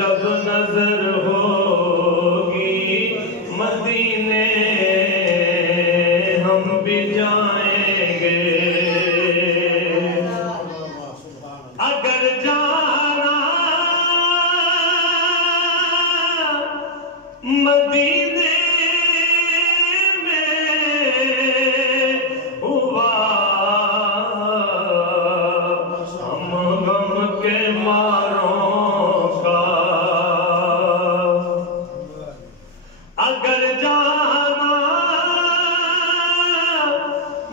जब नजर होगी मदीने हम भी जाएंगे। अगर जाना मदीने में हुआ हम गम के मारों का। अगर जाना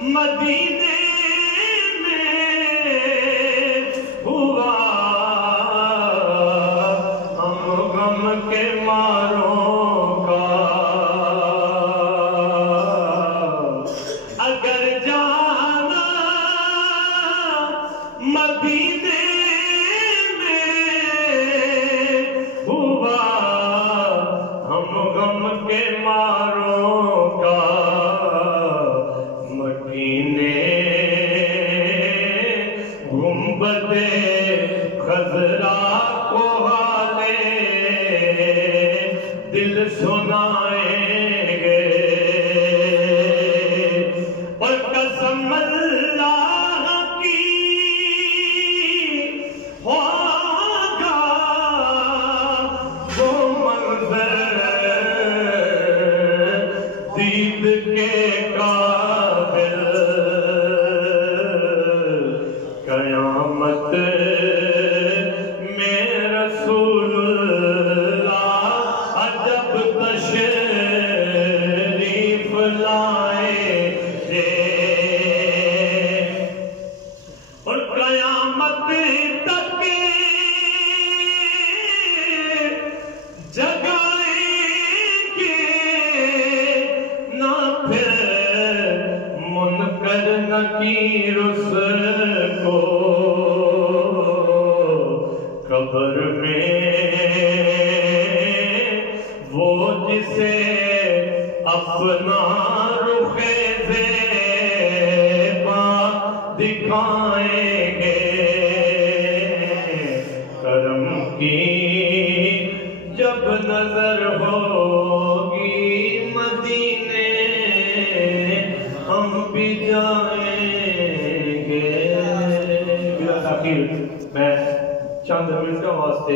मदीने में हुआ हम गम के मारों का। अगर जाना मदीने में हुआ हम गम के मारों का। मदीने गुंबदे खजरा को हाले दिल सुनाएंगे। और कसम अल्लाह की होगा वो मंज़र दीद के काबिल। कयामत में रसूलुल्लाह अजब तशरीफ लाएंगे। और कयामत तक जगाएंगे ना फिर मुनकर नकीर उसको। कब्र में वो जिसे अपना रुखे ज़ेबा दिखाएंगे। करम की जब नजर होगी मदीने हम भी जाएंगे। मैं चंद मिनटों वास्ते